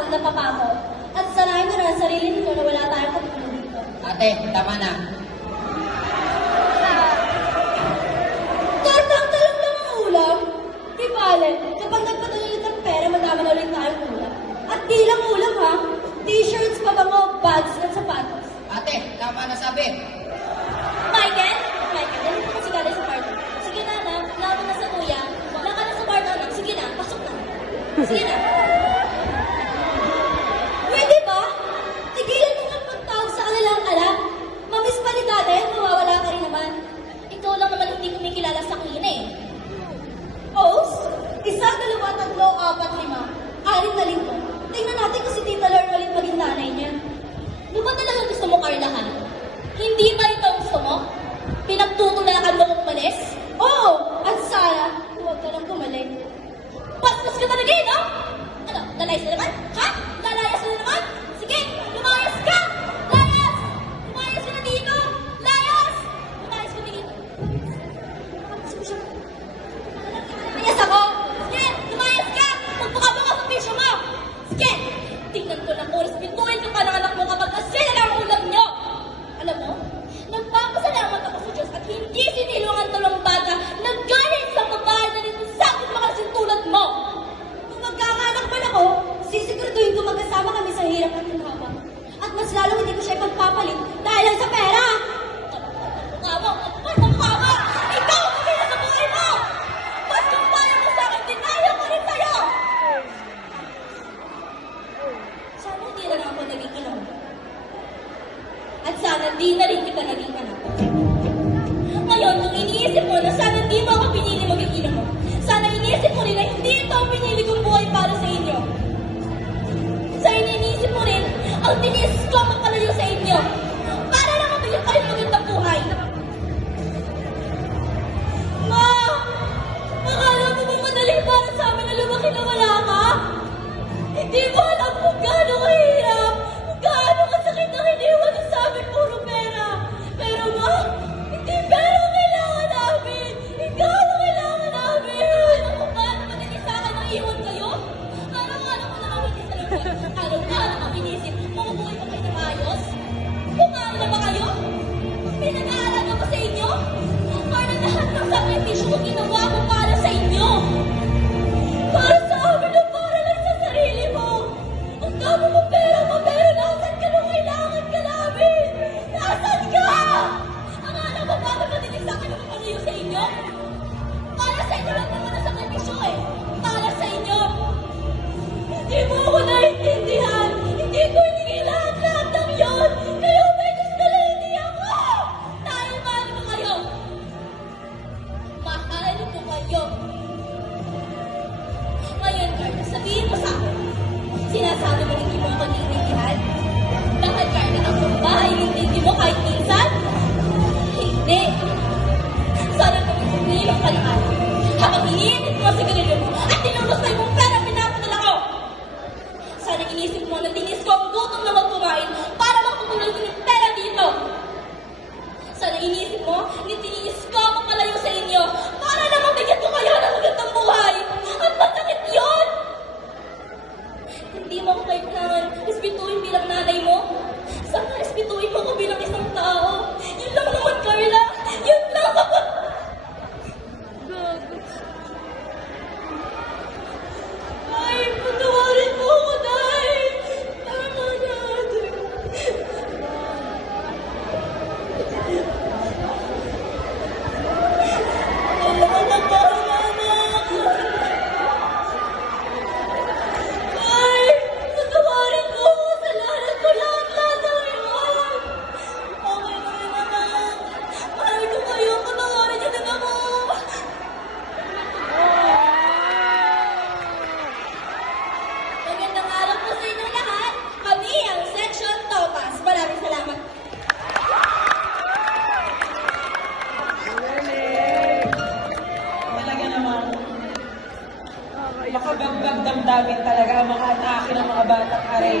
tao na papako. At sanayin mo na sarili nito na wala tayong katulong dito. Ate, tama na. Tartang-talang lang ang ulam. Di bale, kapag nagpadala ulit ng pera, madami na ulit tayong ulam. At di lang ulam ha, t-shirts, pabango, bags, at sapatos. Ate, tama na sabi. Michael, dali mo kasi galing sa kwarto. Sige na, anak, lalo na sa kuya. Wala ka na sa kwarto, anak. Sige na, pasok na. Sige na. Pwede ba? Tigilan mo nga pagtawag sa kanilang anak. Mamiss pa ni dati, mawawala ka rin naman. Ikaw lang naman hindi kumikilala sa akin eh. Pose? Isa, dalawa, tatlo, apat, lima. 6 na linggo. Tingnan natin kung si Tita Lord ulit maging nanay niya. Ano ba talaga gusto mo, Carla, ha? Hindi ba ito ang gusto mo? Pinagtutulakan mo kung umalis? Oo! At sana, huwag ka lang tumalik. Bastos ka talaga eh, no? Ano, lalayas na naman? Ha? Lalayas na naman? Sige, lumayas ka! Layas! Lumayas ka na dito! Layas! Lumayas ka dito. Layas ako! Sige, lumayas ka! Magbuka-buka sa pisyo mo! Sige! Tingnan ko lang kung respetuhin ka pa ng anak mo kapag nasila ng ulam nyo! Alam mo, nagpapasalamat ako sa Diyos at hindi sinilungan tulong bata na galing sa babae na nilusakit mga tulad mo. Kung magkakaanak man ako, sisiguraduhin ko magkasama kami sa hirap at ginhawa. At mas lalong hindi ko siya ipagpapalit dahil lang sa pera. Mukha mo! Mukha mo! Ikaw ang pamilya sa buhay mo! Mas kung kaya mo sa akin, dinayo ko rin sa'yo! Sana hindi na lang ako naging ina mo. At sana di na rin kita naging anak. Ngayon, kung iniisip mo na sana di mo ako pinili maging ina mo, sana iniisip mo rin na hindi ito ang pinili kong buhay para sa inyo. Sana iniisip mo rin ang tinis ko magpalayo sa inyo para lang mabigyan kayo magandang buhay. Ma! Akala mo ba madali para sa amin na lumaki na wala ka? Hindi mo alam kung gaano kahirap, kung gaano kasakit ang iniwan sa amin puro pera. Pero ma, hindi pera ang kailangan namin. Ikaw ang kailangan namin. Alam mo ba na madali sa akin ang iwan kayo? Araw-araw ko nakakiti sa loob. Araw-araw ang inisip, makubuhay pa kayo na maayos? Kumaro na ba kayo? Pinag-aalaga ko sa inyo? Para lahat ng sakripisyo ko ginawa ko para sa inyo. Para sa amin o para lang sa sarili mo. Ang dami mo pera, nasan ka nung kailangan ka namin? Nasaan ka? Ang anak mo ba matinig sa akin ang pangalayo sa inyo? Para sa inyo lang naman ang sakripisyo eh. Para sa inyo. Hindi mo ako naiintindihan. Hindi ko hinigil lahat ng yun. Kayo may gusto na hindi ako. Dahil mahal ko kayo. Mahal ko kayo. Ngayon, Carla, sabihin mo sa akin. Sinasabi mo hindi mo ako naiintindihan? Bakit, Carla, ang bahay hindi mo kahit minsan? Hindi. Sana kung tumilong ka na ako. Habang iniinit mo sa ganilyo mo at tinulosay mong pera pinapadala ko. Sana inisip mo na tinis ko ang gutom na magkumain para makapagulog ng pera dito. Sana inisip mo na tinis ko ang palayo sa inyo para na mabigyan ko kayo ng magandang buhay. At masakit yun! Hindi mo ako kailangan respetuhin bilang nanay mo. Sana respetuhin mo ko bilang isang tao. Yun lang naman, Carla. Yun lang. Ay, patawarin mo ako, Day. Tama na. Ay, patawarin mo ako. Kasalanan ko lahat na ngayon. Okay na rin naman. Mahal ko kayo. Patawarin niyo na ako. Magandang araw po sa inyo lahat. Kami ang Section Topaz. Maraming salamat. Talaga naman. Makagamgam damdamin talaga ang mga atake ng mga batang aray.